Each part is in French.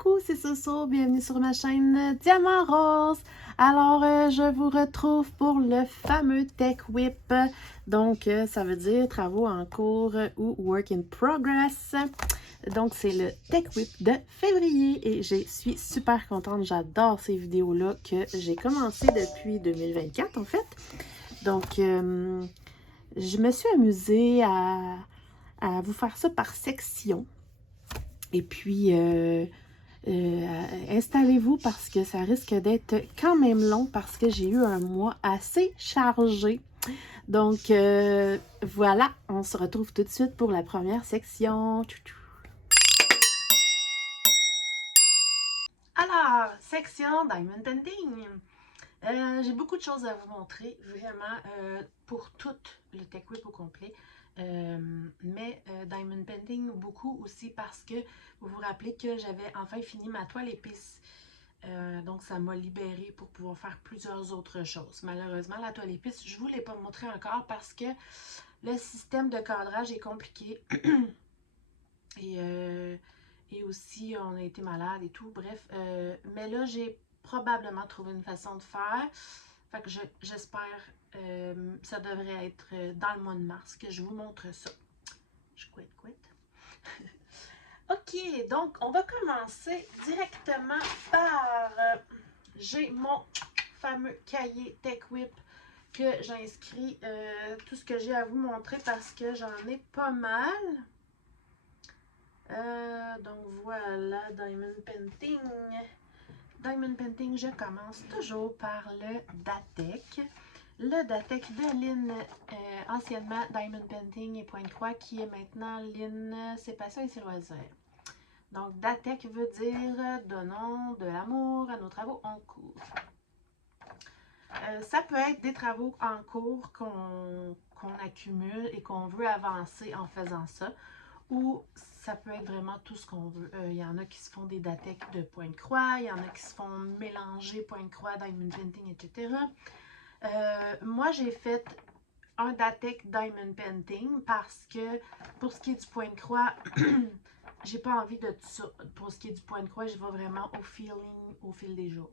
Coucou, c'est Soso, bienvenue sur ma chaîne Diamant Rose. Alors, je vous retrouve pour le fameux Tech Whip. Donc, ça veut dire travaux en cours ou work in progress. Donc, c'est le Tech Whip de février et je suis super contente. J'adore ces vidéos-là que j'ai commencé depuis 2024 en fait. Donc, je me suis amusée à vous faire ça par section. Et puis, installez-vous parce que ça risque d'être quand même long parce que j'ai eu un mois assez chargé. Donc, voilà, on se retrouve tout de suite pour la première section. Alors, section Diamond Painting. J'ai beaucoup de choses à vous montrer, vraiment, pour tout le Tech Whip au complet. Mais Diamond Painting beaucoup aussi parce que vous vous rappelez que j'avais enfin fini ma toile épice. Donc ça m'a libérée pour pouvoir faire plusieurs autres choses. Malheureusement, la toile épice, je ne vous l'ai pas montré encore parce que le système de cadrage est compliqué. Et aussi, on a été malade et tout. Bref, mais là, j'ai probablement trouvé une façon de faire. Fait que j'espère ça devrait être dans le mois de mars que je vous montre ça. Je quitte. Ok, donc on va commencer directement par... j'ai mon fameux cahier Tech Whip que j'inscris tout ce que j'ai à vous montrer parce que j'en ai pas mal. Donc voilà, Diamond Painting. Diamond Painting, je commence toujours par le Datek. Le Datek de Lynn, anciennement Diamond Painting et Pointe-Croix, qui est maintenant Lynn, c'est passion et c'est loisir. Donc Datek veut dire donnons de l'amour à nos travaux en cours. Ça peut être des travaux en cours qu'on accumule et qu'on veut avancer en faisant ça. Ou ça peut être vraiment tout ce qu'on veut. Il y en a qui se font des datecs de Pointe-Croix, il y en a qui se font mélanger Pointe-Croix, Diamond Painting, etc. Moi, j'ai fait un datec Diamond Painting parce que pour ce qui est du Pointe-Croix, j'ai pas envie de tout ça. Pour ce qui est du Pointe-Croix, je vais vraiment au feeling, au fil des jours.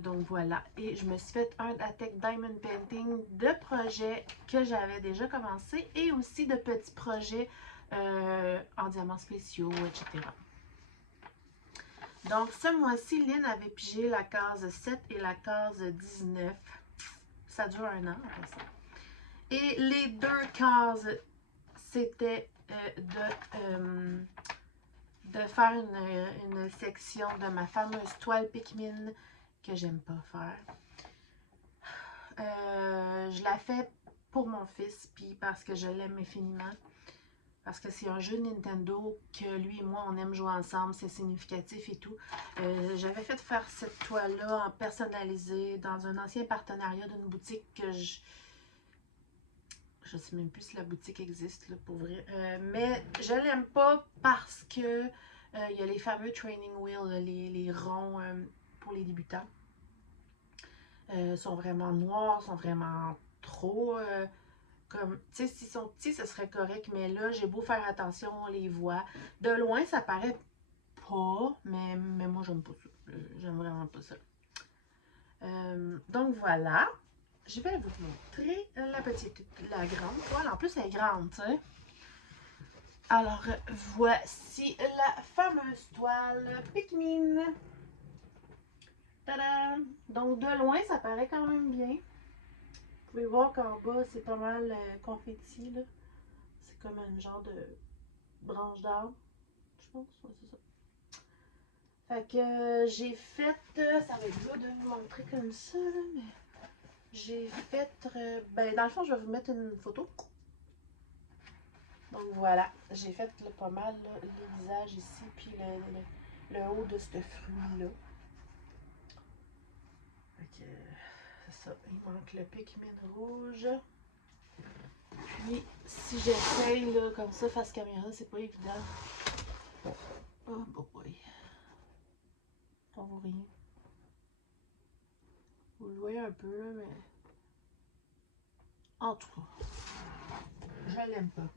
Donc voilà, et je me suis fait un Datec Diamond Painting de projets que j'avais déjà commencé et aussi de petits projets en diamants spéciaux, etc. Donc ce mois-ci, Lynn avait pigé la case 7 et la case 19. Ça dure un an après ça. Et les deux cases, c'était de faire une section de ma fameuse toile Pikmin que j'aime pas faire. Je la fais pour mon fils, puis parce que je l'aime infiniment. Parce que c'est un jeu Nintendo que lui et moi, on aime jouer ensemble, c'est significatif et tout. J'avais fait faire cette toile-là en personnalisé dans un ancien partenariat d'une boutique que je sais même plus si la boutique existe, là, pour vrai. Mais je l'aime pas parce que il y a les fameux training wheels, les ronds pour les débutants. Sont vraiment noirs, sont vraiment trop... comme, tu sais, s'ils sont petits, ce serait correct, mais là, j'ai beau faire attention, on les voit. De loin, ça paraît pas, mais moi, j'aime pas ça. J'aime vraiment pas ça. Donc, voilà. Je vais vous montrer la petite, la grande toile. En plus, elle est grande, tu sais. Alors, voici la fameuse toile Pikmin. Tada! Donc, de loin, ça paraît quand même bien. Vous pouvez voir qu'en bas, c'est pas mal confetti, là. C'est comme un genre de branche d'arbre, je pense. Ouais, c'est ça. Fait que j'ai fait, ça va être beau de vous montrer comme ça, là, mais j'ai fait, ben dans le fond, je vais vous mettre une photo. Donc voilà, j'ai fait là, pas mal là, les visages ici, puis le haut de ce fruit-là. Fait que c'est ça, il manque le Pikmin rouge. Puis si j'essaye là, comme ça, face caméra, c'est pas évident. Oh boy. On voit rien. Vous le voyez un peu là, mais en tout cas, je l'aime pas.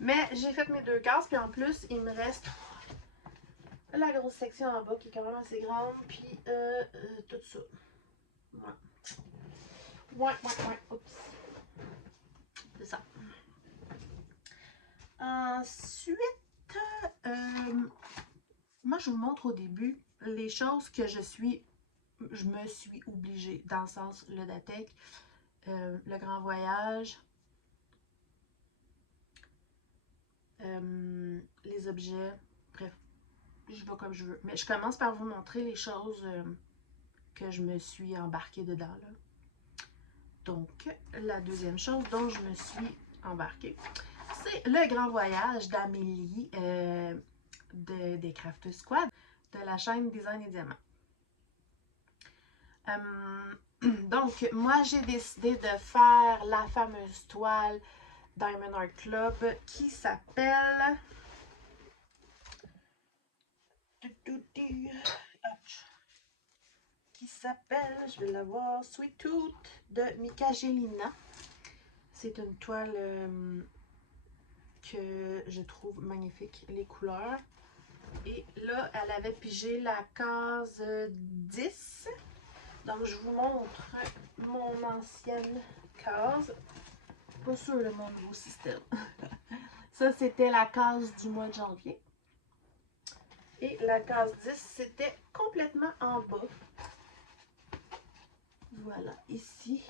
Mais j'ai fait mes 2 cases, puis en plus, il me reste la grosse section en bas qui est quand même assez grande, puis tout ça. Ouais. Oups. C'est ça. Ensuite, moi, je vous montre au début les choses que je me suis obligée, dans le sens le Datec, le Grand Voyage, les objets, bref, je vais comme je veux. Mais je commence par vous montrer les choses que je me suis embarquée dedans, là. Donc, la deuxième chose dont je me suis embarquée, c'est le Grand Voyage d'Amélie des Crafters Squad de la chaîne Design et Diamant. Donc, moi, j'ai décidé de faire la fameuse toile Diamond Art Club qui s'appelle... je vais la voir, Sweet Tooth de Mika Gelina. C'est une toile que je trouve magnifique, les couleurs. Et là, elle avait pigé la case 10. Donc, je vous montre mon ancienne case. Pas sûr le mon nouveau système. Ça, c'était la case du mois de janvier. Et la case 10, c'était complètement en bas. Voilà, ici.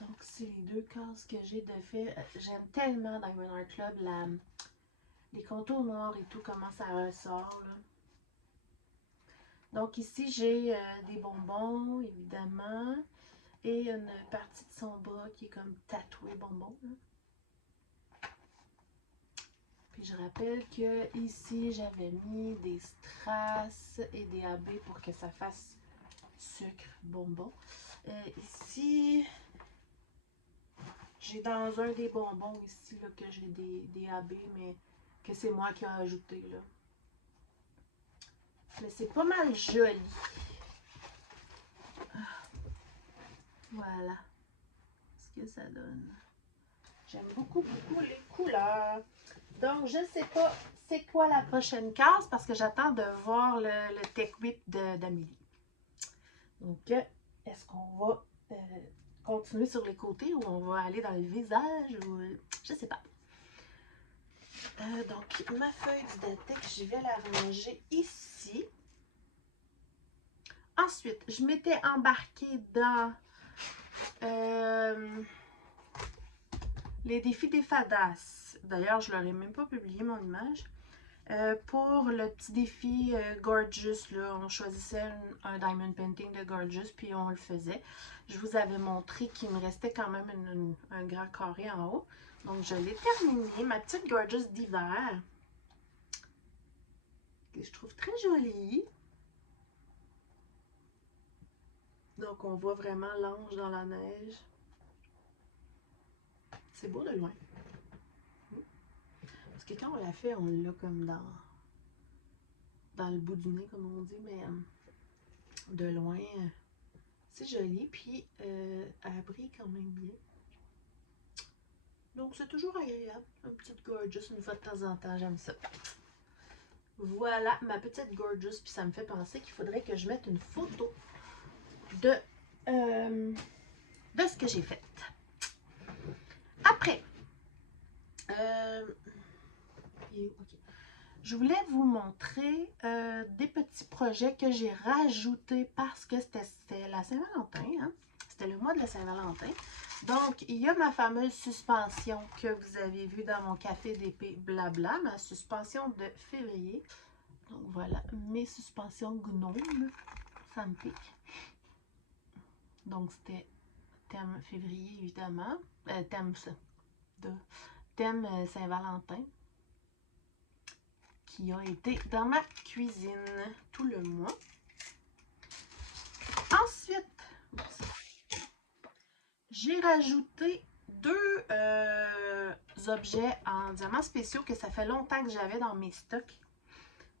Donc, c'est les 2 cases que j'ai de fait. J'aime tellement Diamond Art Club, les contours noirs et tout, comment ça ressort, là. Donc, ici, j'ai des bonbons, évidemment. Et une partie de son bras qui est comme tatouée bonbon, là. Puis je rappelle que ici j'avais mis des strass et des AB pour que ça fasse sucre bonbon. Ici, j'ai dans un des bonbons ici là, que j'ai des AB, mais que c'est moi qui ai ajouté là. Mais c'est pas mal joli. Voilà ce que ça donne. J'aime beaucoup les couleurs. Donc, je ne sais pas c'est quoi la prochaine case parce que j'attends de voir le Tech Whip d'Amélie. Donc, est-ce qu'on va continuer sur les côtés ou on va aller dans le visage ou je ne sais pas. Donc, ma feuille du Datec, je vais la ranger ici. Ensuite, je m'étais embarquée dans les défis des Fadas. D'ailleurs, je ne leur ai même pas publié mon image. Pour le petit défi Gorgeous, là, on choisissait un Diamond Painting de Gorgeous, puis on le faisait. Je vous avais montré qu'il me restait quand même un grand carré en haut. Donc, je l'ai terminé. Ma petite Gorgeous d'hiver, que je trouve très jolie. Donc, on voit vraiment l'ange dans la neige. C'est beau de loin. Parce que quand on l'a fait, on l'a comme dans le bout du nez, comme on dit, mais de loin, c'est joli. Puis, elle brille quand même bien. Donc, c'est toujours agréable. Une petite Gorgeous une fois de temps en temps, j'aime ça. Voilà ma petite Gorgeous. Puis, ça me fait penser qu'il faudrait que je mette une photo de ce que j'ai fait. Après, je voulais vous montrer des petits projets que j'ai rajoutés parce que c'était la Saint-Valentin. Hein? C'était le mois de la Saint-Valentin. Donc, il y a ma fameuse suspension que vous avez vue dans mon café d'épée blabla, ma suspension de février. Donc, voilà, mes suspensions gnomes. Ça me pique. Donc, c'était thème février, évidemment. Thème Saint-Valentin. Qui a été dans ma cuisine tout le mois. Ensuite, j'ai rajouté 2 objets en diamants spéciaux que ça fait longtemps que j'avais dans mes stocks.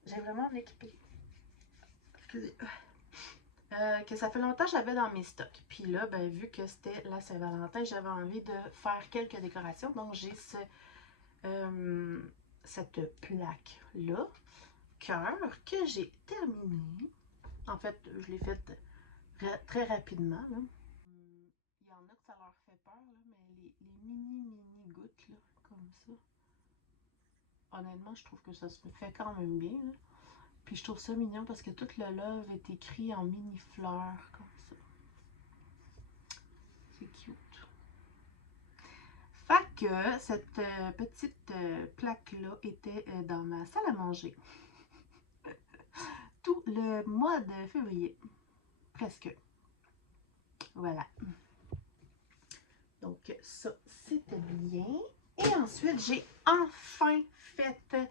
J'ai vraiment l'équiper. Excusez. Que ça fait longtemps que j'avais dans mes stocks. Puis là, ben, vu que c'était la Saint-Valentin, j'avais envie de faire quelques décorations. Donc, j'ai cette plaque-là, cœur, que j'ai terminé. En fait, je l'ai faite très rapidement, là. Il y en a que ça leur fait peur, là, mais les mini gouttes, là, comme ça, honnêtement, je trouve que ça se fait quand même bien, là. Puis je trouve ça mignon parce que tout le love est écrit en mini fleurs, comme ça. C'est cute. Fait que cette petite plaque-là était dans ma salle à manger tout le mois de février. Presque. Voilà. Donc ça, c'était bien. Et ensuite, j'ai enfin fait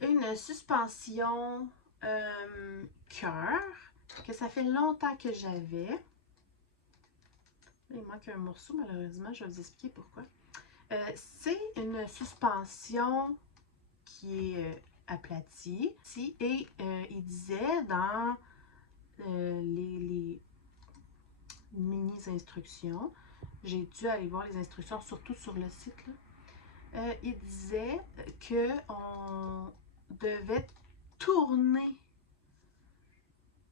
une suspension cœur que ça fait longtemps que j'avais. Il manque un morceau, malheureusement. Je vais vous expliquer pourquoi. C'est une suspension qui est aplatie. Et il disait dans les mini-instructions, j'ai dû aller voir les instructions, surtout sur le site, là. Il disait qu'on devait tourner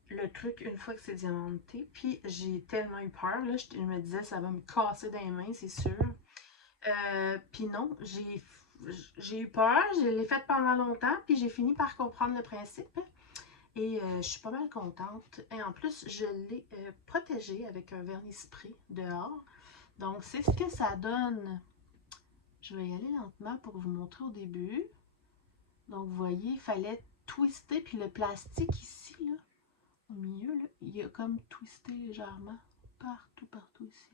le truc une fois que c'est diamanté. Puis j'ai tellement eu peur, là, je me disais ça va me casser dans les mains, c'est sûr. Puis non, j'ai eu peur, je l'ai fait pendant longtemps, puis j'ai fini par comprendre le principe. Et je suis pas mal contente. Et en plus, je l'ai protégé avec un vernis spray dehors. Donc, c'est ce que ça donne. Je vais y aller lentement pour vous montrer au début. Donc, vous voyez, il fallait twister. Puis le plastique ici, là, au milieu, là, il a comme twisté légèrement. Partout ici.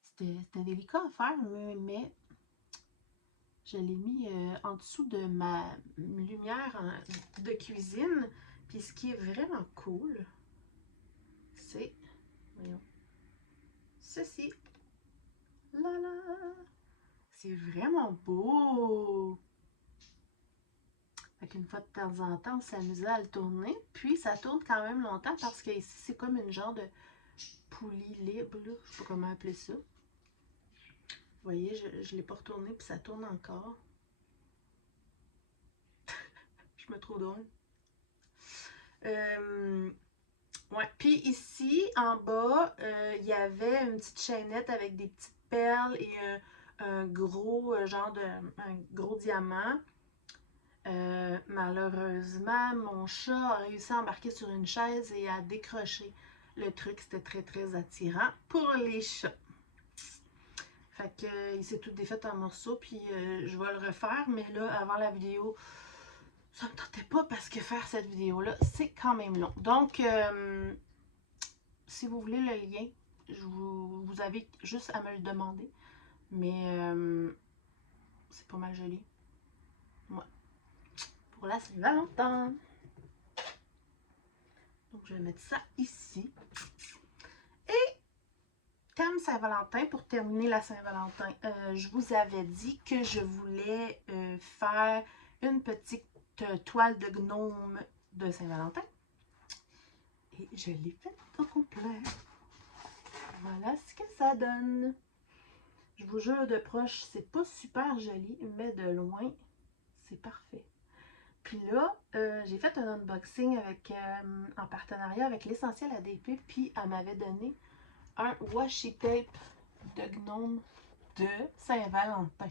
C'était délicat à faire, mais je l'ai mis en dessous de ma lumière de cuisine. Puis ce qui est vraiment cool, c'est, voyons, ceci. Là là! C'est vraiment beau! Fait qu'une fois de temps en temps, on s'amusait à le tourner. Puis ça tourne quand même longtemps parce que ici, c'est comme une genre de poulie libre, là. Je sais pas comment appeler ça. Vous voyez, je ne l'ai pas retourné, puis ça tourne encore. Je me trouve drôle. Ouais. Puis ici, en bas, il y avait une petite chaînette avec des petites perles et un gros un gros diamant. Malheureusement, mon chat a réussi à embarquer sur une chaise et à décrocher le truc. C'était très attirant pour les chats. Fait que il s'est tout défait en morceaux, puis je vais le refaire, mais là, avant la vidéo, ça me tentait pas parce que faire cette vidéo-là, c'est quand même long. Donc, si vous voulez le lien, vous avez juste à me le demander. Mais c'est pas mal joli. Ouais. Pour la Saint-Valentin. Donc, je vais mettre ça ici. Et thème Saint-Valentin, pour terminer la Saint-Valentin, je vous avais dit que je voulais faire une petite toile de gnome de Saint-Valentin. Et je l'ai faite au complet. Voilà ce que ça donne. Je vous jure, de proche, c'est pas super joli, mais de loin, c'est parfait. Puis là, j'ai fait un unboxing en partenariat avec l'Essentiel ADP, puis elle m'avait donné un washi tape de gnome de Saint-Valentin.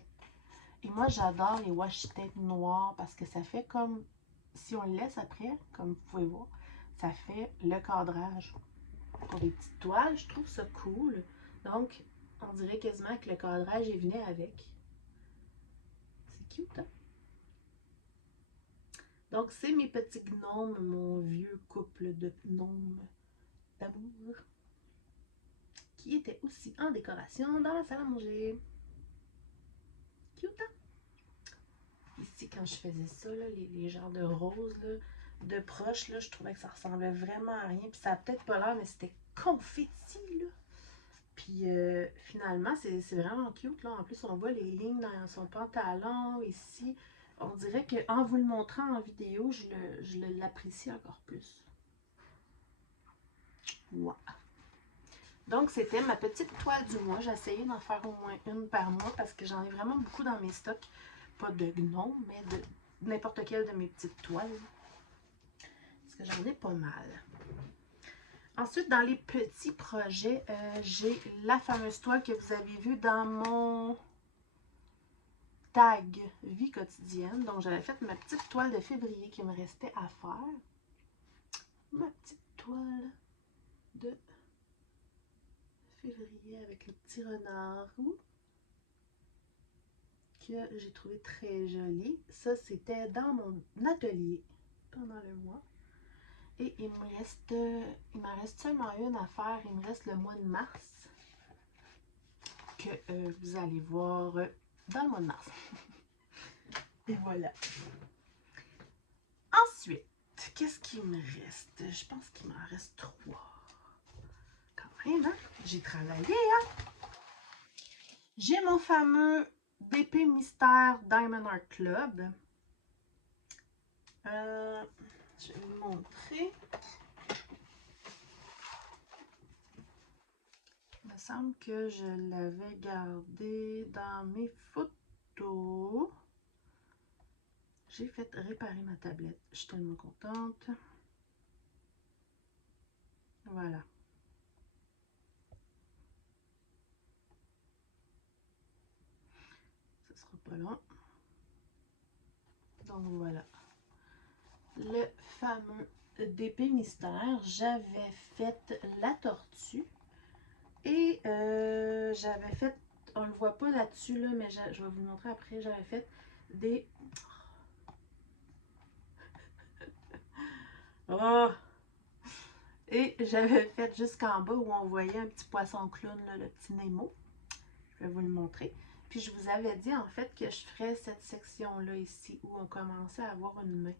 Et moi, j'adore les washi tape noirs parce que ça fait comme, si on le laisse après, comme vous pouvez voir, ça fait le cadrage pour les petites toiles. Je trouve ça cool. Donc, on dirait quasiment que le cadrage est venu avec. C'est cute, hein? Donc, c'est mes petits gnomes, mon vieux couple de gnomes d'amour, qui était aussi en décoration dans la salle à manger. Cute, hein? Ici, quand je faisais ça, là, les genres de roses, là, de proche, là, je trouvais que ça ressemblait vraiment à rien. Puis ça a peut-être pas l'air, mais c'était confetti, là. Puis finalement, c'est vraiment cute, là. En plus, on voit les lignes dans son pantalon, ici. On dirait qu'en vous le montrant en vidéo, je l'apprécie encore plus. Wow. Donc, c'était ma petite toile du mois. J'ai essayé d'en faire au moins une par mois parce que j'en ai vraiment beaucoup dans mes stocks. Pas de gnome, mais de n'importe quelle de mes petites toiles. Parce que j'en ai pas mal. Ensuite, dans les petits projets, j'ai la fameuse toile que vous avez vue dans mon tag vie quotidienne. Donc, j'avais fait ma petite toile de février qui me restait à faire. Ma petite toile de février avec le petit renard que j'ai trouvé très joli. Ça, c'était dans mon atelier pendant le mois. Et il m'en reste seulement une à faire. Il me reste le mois de mars que vous allez voir dans le mois de mars. Et voilà. Ensuite, qu'est-ce qu'il me reste? Je pense qu'il m'en reste 3. Quand même, hein? J'ai travaillé, hein? J'ai mon fameux DP Mystère Diamond Art Club. Je vais vous montrer. Il me semble que je l'avais gardé dans mes photos. J'ai fait réparer ma tablette. Je suis tellement contente. Voilà. Ce sera pas long. Donc voilà. Le fameux DP Mystère. J'avais fait la tortue. Et j'avais fait, on le voit pas là-dessus, là, mais je vais vous le montrer après. J'avais fait des... Oh! Et j'avais fait jusqu'en bas où on voyait un petit poisson clown, là, le petit Nemo. Je vais vous le montrer. Puis je vous avais dit en fait que je ferais cette section-là ici où on commençait à avoir une main.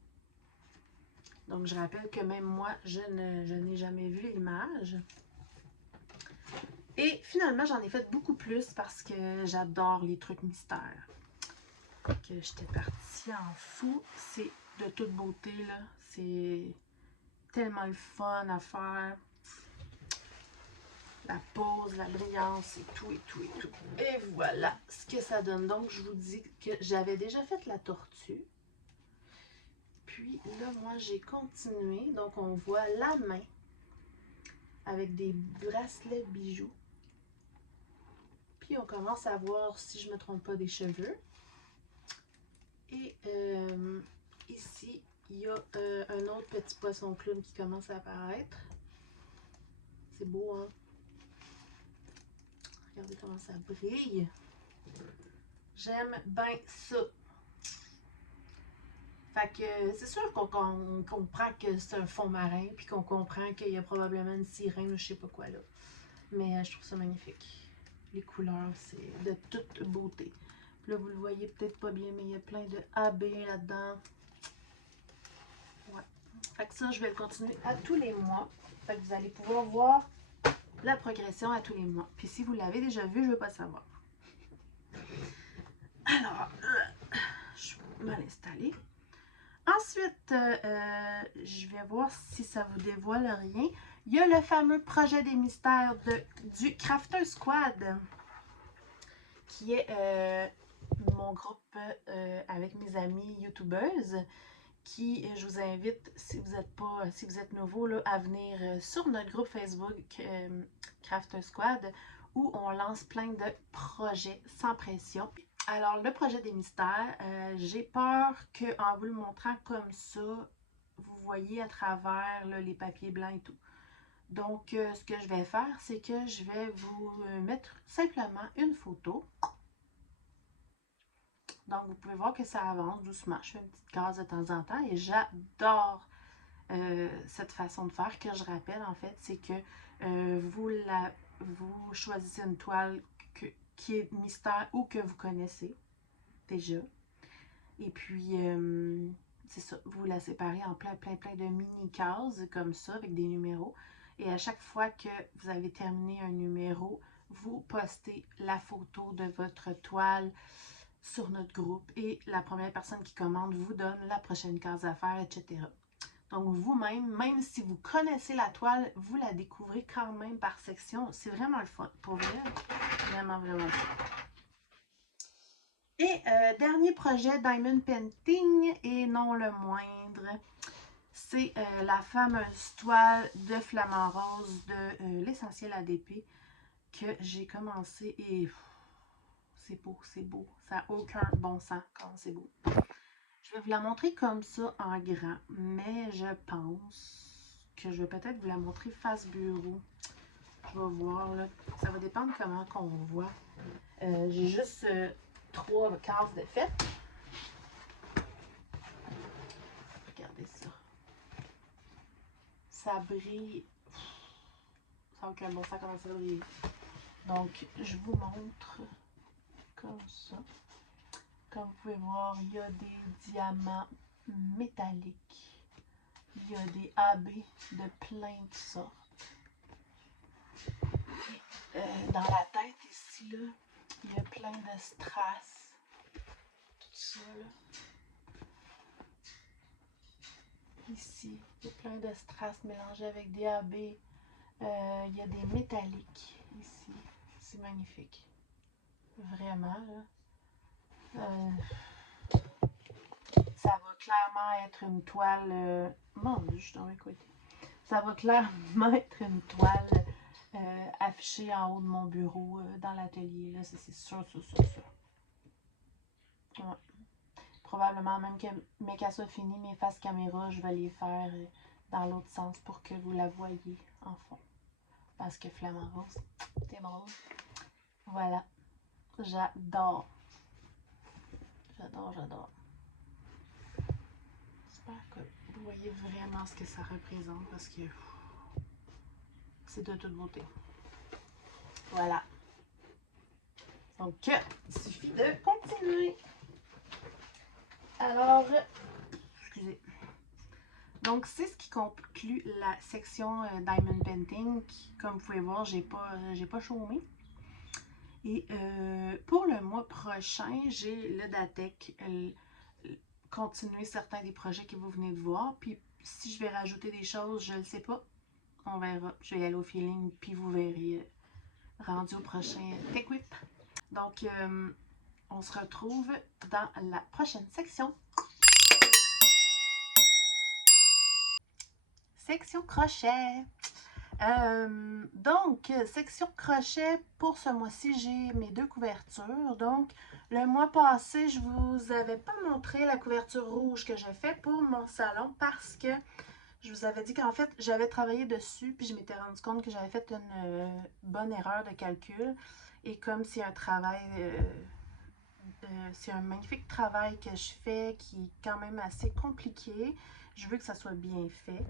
Donc je rappelle que même moi, je n'ai jamais vu l'image. Et finalement, j'en ai fait beaucoup plus parce que j'adore les trucs mystères. Que j'étais partie en fou. C'est de toute beauté, là. C'est tellement le fun à faire. La pose, la brillance et tout, et tout, et tout. Et voilà ce que ça donne. Donc, je vous dis que j'avais déjà fait la tortue. Puis là, moi, j'ai continué. Donc, on voit la main avec des bracelets bijoux. Puis, on commence à voir, si je ne me trompe pas, des cheveux. Et ici, il y a un autre petit poisson clown qui commence à apparaître. C'est beau, hein? Regardez comment ça brille. J'aime bien ça. Fait que c'est sûr qu'on comprend que c'est un fond marin, puis qu'on comprend qu'il y a probablement une sirène ou je sais pas quoi là. Mais je trouve ça magnifique. Les couleurs, c'est de toute beauté. Puis là, vous le voyez peut-être pas bien, mais il y a plein de AB là-dedans. Ouais. Fait que ça, je vais le continuer à tous les mois. Fait que vous allez pouvoir voir la progression à tous les mois. Puis si vous l'avez déjà vu, je veux pas savoir. Alors, je vais m'installer. Ensuite, je vais voir si ça vous dévoile rien. Il y a le fameux projet des mystères du Crafter Squad, qui est mon groupe avec mes amies youtubeuses, qui, je vous invite, si vous êtes nouveau, là, à venir sur notre groupe Facebook Crafter Squad, où on lance plein de projets sans pression. Alors, le projet des mystères, j'ai peur qu'en vous le montrant comme ça, vous voyez à travers là, les papiers blancs et tout. Donc, ce que je vais faire, c'est que je vais vous mettre simplement une photo. Donc, vous pouvez voir que ça avance doucement. Je fais une petite case de temps en temps et j'adore cette façon de faire. Que je rappelle, en fait, c'est que vous choisissez une toile qui est mystère ou que vous connaissez déjà. Et puis, c'est ça, vous la séparez en plein de mini-cases comme ça, avec des numéros. Et à chaque fois que vous avez terminé un numéro, vous postez la photo de votre toile sur notre groupe. Et la première personne qui commande vous donne la prochaine case à faire, etc. Donc vous-même, même si vous connaissez la toile, vous la découvrez quand même par section. C'est vraiment le fun, pour vrai. Vraiment, vraiment le fun. Et dernier projet Diamond Painting, et non le moindre, c'est la fameuse toile de flamant rose de l'essentiel ADP que j'ai commencé et c'est beau, c'est beau. Ça n'a aucun bon sens quand c'est beau. Je vais vous la montrer comme ça en grand, mais je pense que je vais peut-être vous la montrer face bureau. Je vais voir, là. Ça va dépendre comment qu'on voit. J'ai juste 3 cases de fait. Regardez ça. Ça brille. Ça n'a aucun bon sens comment ça brille. Donc, je vous montre comme ça. Comme vous pouvez voir, il y a des diamants métalliques. Il y a des AB de plein de sortes. Dans la tête ici, là, il y a plein de strass. Tout ça, là. Ici, il y a plein de strass mélangés avec des AB. Il y a des métalliques ici. C'est magnifique. Vraiment, là. Ça va clairement être une toile... Mon Dieu, je suis dans mes côtés. Ça va clairement être une toile affichée en haut de mon bureau dans l'atelier. Là, c'est sûr, sûr, sûr, sûr. Ouais. Probablement, même que mes qu'elle soit finie, mes faces caméra, je vais les faire dans l'autre sens pour que vous la voyez en fond. Parce que flamant rose, c'est drôle. Voilà. J'adore. J'adore, j'adore. J'espère que vous voyez vraiment ce que ça représente parce que c'est de toute beauté. Voilà. Donc, il suffit de continuer. Alors, excusez. Donc, c'est ce qui conclut la section Diamond Painting. Comme vous pouvez voir, j'ai pas chômé. Et pour le mois prochain, j'ai le DATEC, continuer certains des projets que vous venez de voir. Puis, si je vais rajouter des choses, je ne le sais pas. On verra. Je vais y aller au feeling, puis vous verrez rendu au prochain Tech Whip. Donc, on se retrouve dans la prochaine section. Section crochet. Donc, section crochet, pour ce mois-ci, j'ai mes 2 couvertures. Donc, le mois passé, je vous avais pas montré la couverture rouge que j'ai fait pour mon salon parce que je vous avais dit qu'en fait, j'avais travaillé dessus puis je m'étais rendu compte que j'avais fait une bonne erreur de calcul. Et comme c'est un travail... c'est un magnifique travail que je fais qui est quand même assez compliqué. Je veux que ça soit bien fait.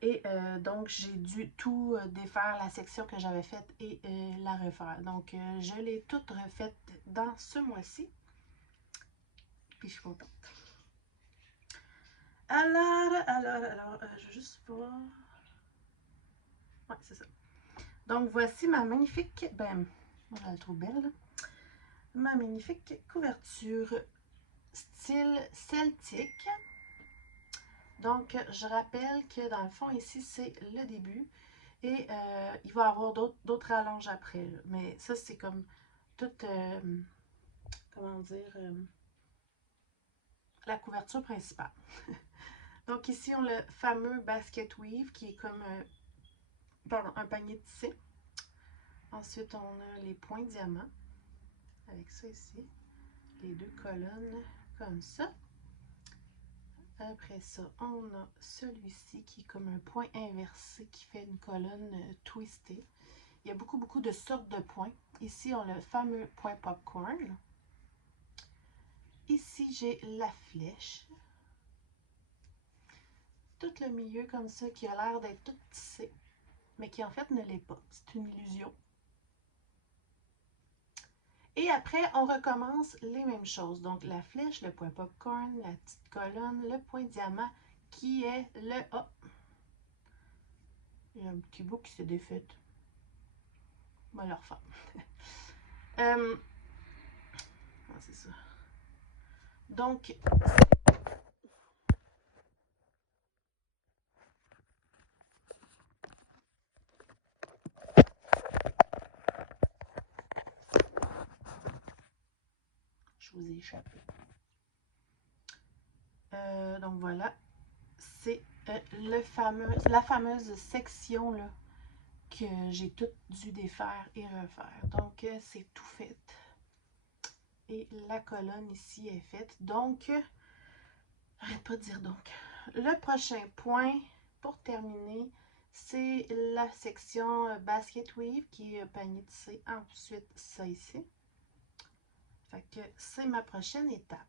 Et donc, j'ai dû tout défaire la section que j'avais faite et la refaire. Donc, je l'ai toute refaite dans ce mois-ci. Puis, je suis contente. Alors, je vais juste voir. Ouais, c'est ça. Donc, voici ma magnifique, moi je la trouve belle, là. Ma magnifique couverture style celtique. Donc, je rappelle que dans le fond, ici, c'est le début. Et il va y avoir d'autres rallonges après. Là. Mais ça, c'est comme toute, comment dire, la couverture principale. Donc, ici, on a le fameux basket weave qui est comme un panier tissé. Ensuite, on a les points diamants. Avec ça ici. Les 2 colonnes comme ça. Après ça, on a celui-ci qui est comme un point inversé qui fait une colonne twistée. Il y a beaucoup de sortes de points. Ici, on a le fameux point popcorn. Ici, j'ai la flèche. Tout le milieu comme ça qui a l'air d'être tout tissé, mais qui en fait ne l'est pas. C'est une illusion. Et après, on recommence les mêmes choses. Donc, la flèche, le point popcorn, la petite colonne, le point diamant qui est le... Oh! Il y a un petit bout qui s'est défait. On va le refaire. C'est ça. Donc, échappé. Donc voilà, c'est la fameuse section là, que j'ai tout dû défaire et refaire. Donc c'est tout fait. Et la colonne ici est faite. Donc, arrête pas de dire donc. Le prochain point, pour terminer, c'est la section basket weave qui est panier tissé. Ensuite, ça ici. Fait que c'est ma prochaine étape.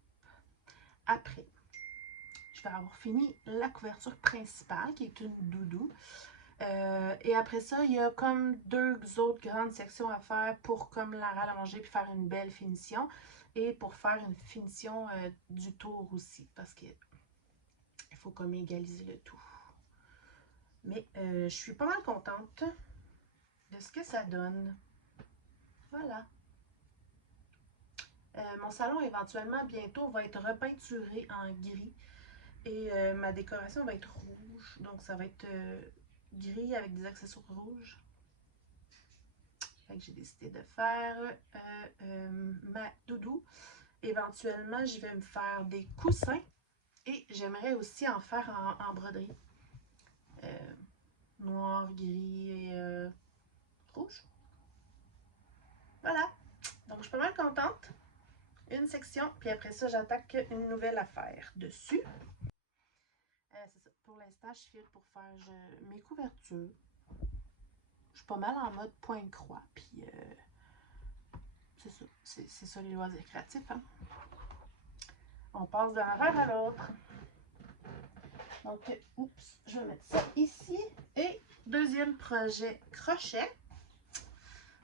Après, je vais avoir fini la couverture principale qui est une doudou. Et après ça, il y a comme 2 autres grandes sections à faire pour comme la rallonger puis faire une belle finition. Et pour faire une finition du tour aussi. Parce que il faut comme égaliser le tout. Mais je suis pas mal contente de ce que ça donne. Voilà. Mon salon, éventuellement, bientôt, va être repeinturé en gris. Et ma décoration va être rouge. Donc, ça va être gris avec des accessoires rouges. Fait que j'ai décidé de faire ma doudou. Éventuellement, je vais me faire des coussins. Et j'aimerais aussi en faire en broderie. Noir, gris et rouge. Voilà. Donc, je suis pas mal contente. Une section, puis après ça, j'attaque une nouvelle affaire dessus. C'est ça. Pour l'instant, je file pour faire mes couvertures. Je suis pas mal en mode pointe-croix. Puis, c'est ça. C'est ça les loisirs créatifs. Hein? On passe d'un affaire à l'autre. Donc, oups, je vais mettre ça ici. Et deuxième projet crochet.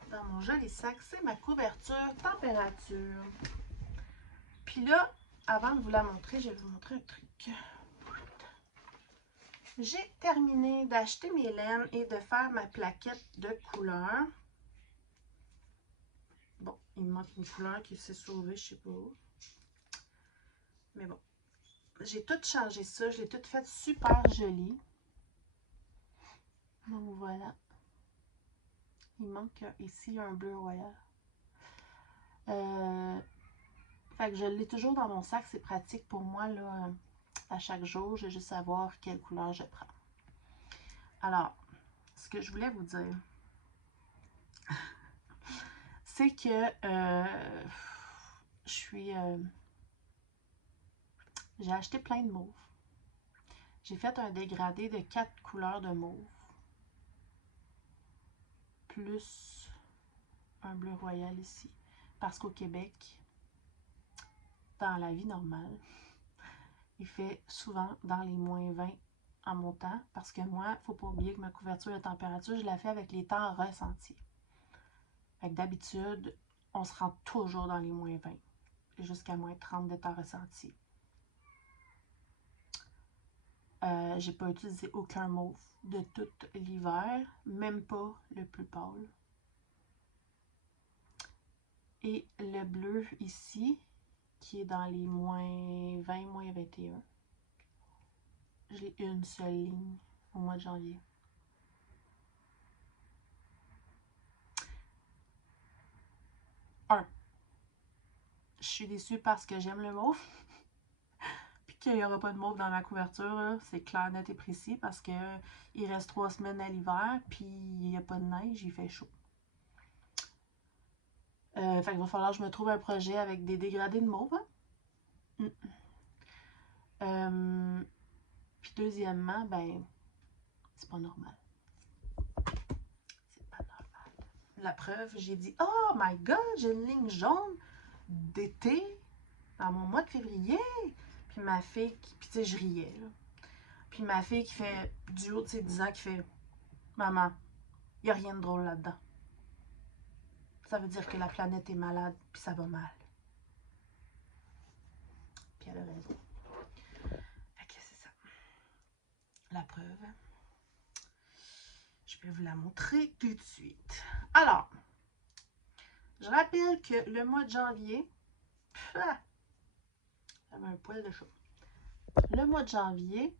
Dans mon joli sac, c'est ma couverture température. Puis là, avant de vous la montrer, je vais vous montrer un truc. J'ai terminé d'acheter mes laines et de faire ma plaquette de couleurs. Bon, il me manque une couleur qui s'est sauvée, je sais pas où. Mais bon, j'ai tout changé ça, je l'ai tout fait super joli. Donc voilà. Il manque ici un bleu royal. Fait que je l'ai toujours dans mon sac, c'est pratique pour moi là. À chaque jour, je vais juste savoir quelle couleur je prends. Alors, ce que je voulais vous dire, c'est que j'ai acheté plein de mauve. J'ai fait un dégradé de 4 couleurs de mauve, plus un bleu royal ici. Parce qu'au Québec, dans la vie normale, il fait souvent dans les -20 en montant. Parce que moi, il ne faut pas oublier que ma couverture de température, je la fais avec les temps ressentis. Fait que d'habitude, on se rend toujours dans les -20 jusqu'à -30 de temps ressenti. J'ai pas utilisé aucun mauve de tout l'hiver, même pas le plus pâle. Et le bleu ici, qui est dans les -20, -21, j'ai une seule ligne au mois de janvier. Je suis déçue parce que j'aime le mauve. Puis qu'il n'y aura pas de mauve dans ma couverture, c'est clair, net et précis parce que il reste 3 semaines à l'hiver, puis il n'y a pas de neige, il fait chaud. Fait qu'il va falloir que je me trouve un projet avec des dégradés de mauve. Hein? Puis deuxièmement, ben, c'est pas normal. C'est pas normal. La preuve, j'ai dit, oh my god, j'ai une ligne jaune d'été dans mon mois de février. Puis ma fille, puis tu sais, je riais, là. Puis ma fille qui fait du haut de ses 10 ans, qui fait, maman, il n'y a rien de drôle là-dedans. Ça veut dire que la planète est malade, puis ça va mal. Puis elle a raison. Fait que c'est ça. La preuve. Je vais vous la montrer tout de suite. Alors, je rappelle que le mois de janvier, j'avais un poil de chaud. Le mois de janvier,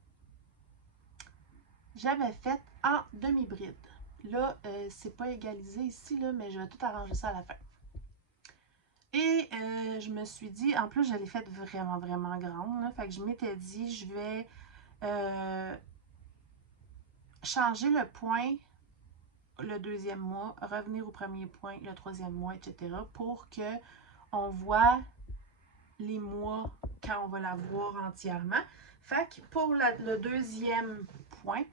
j'avais fait en demi-bride. Là, c'est pas égalisé ici, là, mais je vais tout arranger ça à la fin. Et je me suis dit, en plus, je l'ai faite vraiment, vraiment grande. Là, fait que je m'étais dit, je vais changer le point le deuxième mois, revenir au premier point le troisième mois, etc. pour qu'on voit les mois quand on va la voir entièrement. Fait que pour le deuxième point,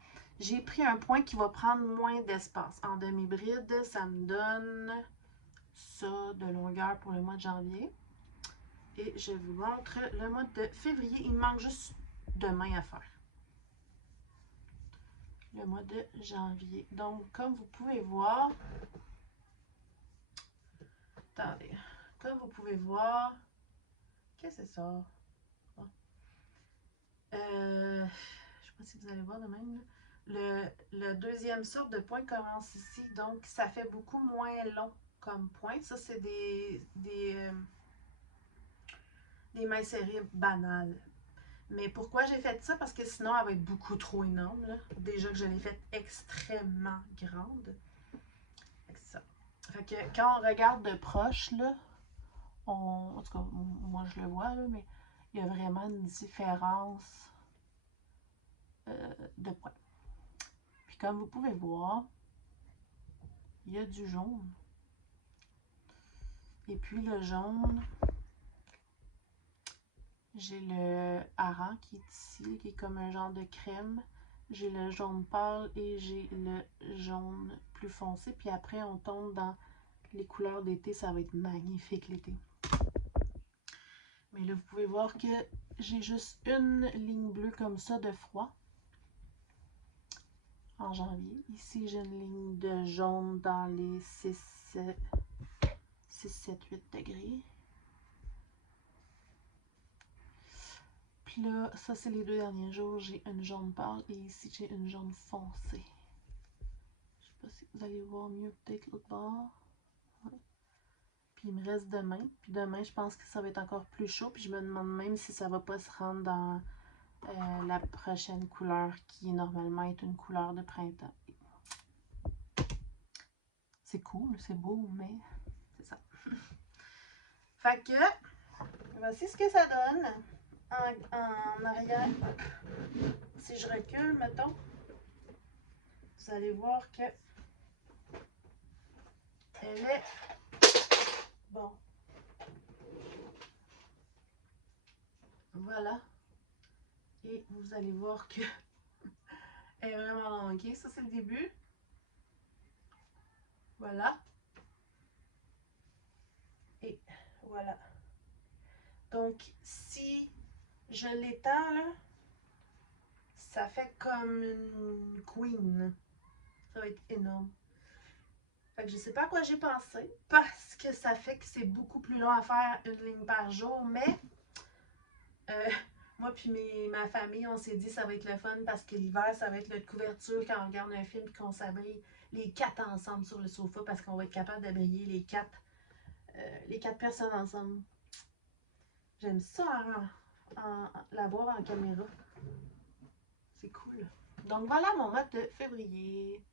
j'ai pris un point qui va prendre moins d'espace. En demi-bride, ça me donne ça de longueur pour le mois de janvier. Et je vous montre le mois de février. Il me manque juste demain à faire. Le mois de janvier. Donc, comme vous pouvez voir, attendez, comme vous pouvez voir, qu'est-ce que c'est ça? Je ne sais pas si vous allez voir de même. Le deuxième sorte de point commence ici, donc ça fait beaucoup moins long comme point. Ça, c'est des mailles serrées banales. Mais pourquoi j'ai fait ça? Parce que sinon, elle va être beaucoup trop énorme. Là. Déjà que je l'ai faite extrêmement grande. Ça. Fait que quand on regarde de proche, là, en tout cas, moi je le vois, là, mais il y a vraiment une différence de points. Puis comme vous pouvez voir, il y a du jaune. Et puis le jaune, j'ai le hareng qui est ici, qui est comme un genre de crème. J'ai le jaune pâle et j'ai le jaune plus foncé. Puis après, on tombe dans les couleurs d'été. Ça va être magnifique l'été. Mais là, vous pouvez voir que j'ai juste une ligne bleue comme ça de froid en janvier. Ici, j'ai une ligne de jaune dans les 6, 7, 8 degrés. Puis là, ça c'est les 2 derniers jours, j'ai une jaune pâle et ici j'ai une jaune foncée. Je sais pas si vous allez voir mieux peut-être l'autre bord. Ouais. Puis il me reste demain. Puis demain, je pense que ça va être encore plus chaud. Puis je me demande même si ça va pas se rendre dans la prochaine couleur qui normalement est une couleur de printemps. C'est cool, c'est beau, mais c'est ça. Fait que, voici ce que ça donne. En arrière, si je recule, mettons, vous allez voir que elle est bon. Voilà. Et vous allez voir que elle est vraiment longue. Okay? Ça, c'est le début. Voilà. Et voilà. Donc, si je l'étends, là, ça fait comme une queen. Ça va être énorme. Fait que je sais pas à quoi j'ai pensé, parce que ça fait que c'est beaucoup plus long à faire une ligne par jour, mais moi puis ma famille, on s'est dit ça va être le fun parce que l'hiver, ça va être notre couverture quand on regarde un film et qu'on s'abrille les 4 ensemble sur le sofa parce qu'on va être capable d'abriller les 4 personnes ensemble. J'aime ça la voir en caméra. C'est cool. Donc voilà mon mode de février.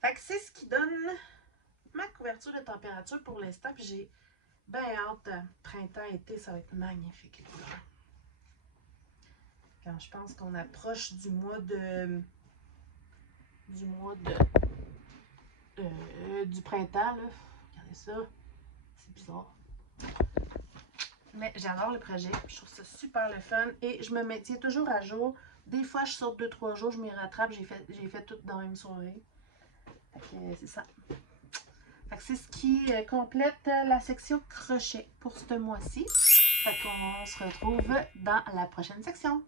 Fait que c'est ce qui donne ma couverture de température pour l'instant. Puis j'ai bien hâte. Printemps-été, ça va être magnifique. Quand je pense qu'on approche du mois du printemps, là. Regardez ça. C'est bizarre. Mais j'adore le projet. Je trouve ça super le fun. Et je me maintiens toujours à jour. Des fois, je saute 2-3 jours, je m'y rattrape. J'ai fait tout dans la même soirée. C'est ça. C'est ce qui complète la section crochet pour ce mois-ci. Fait qu'on se retrouve dans la prochaine section.